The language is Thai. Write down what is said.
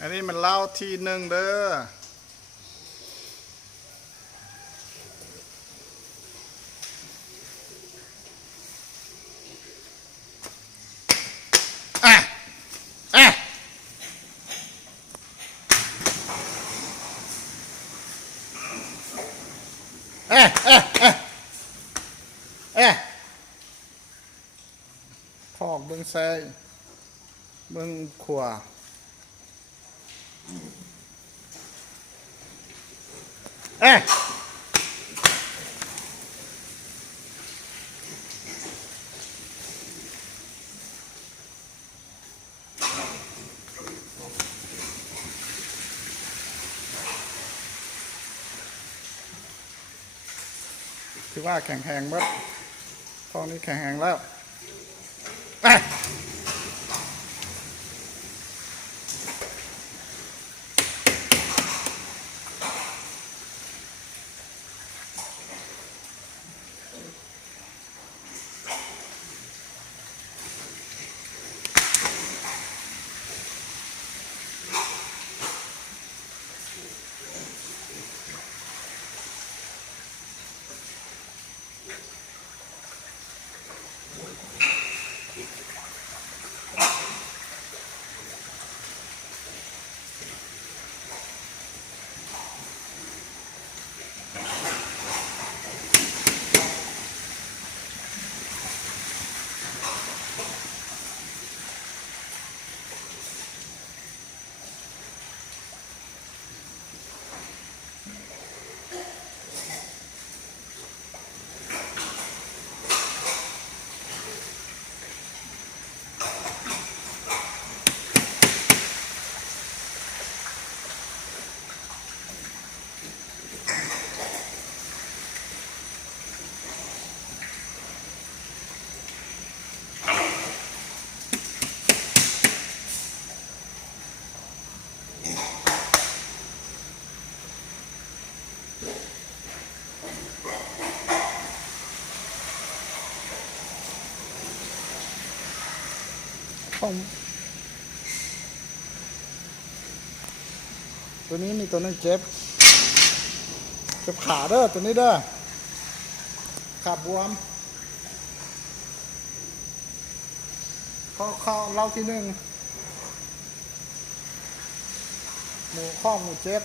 อันนี้มันเล่าทีหนึ่งเด้ออ่ะอ่ะอ่ะอ่ะอ่ะอ่ะพอกเบิ้งใส่เบิ้งขวาเอ๊ะคือว่าแข็งแหงมั้งตอนนี้แข็งแหงแล้วเอ๊ะของตัวนี้มีตัวนึงเจ็บขาเด้อตัวนี้เด้อขาบวมเขาเล่าที่หนึ่งหมูข้อหมูเจ็บ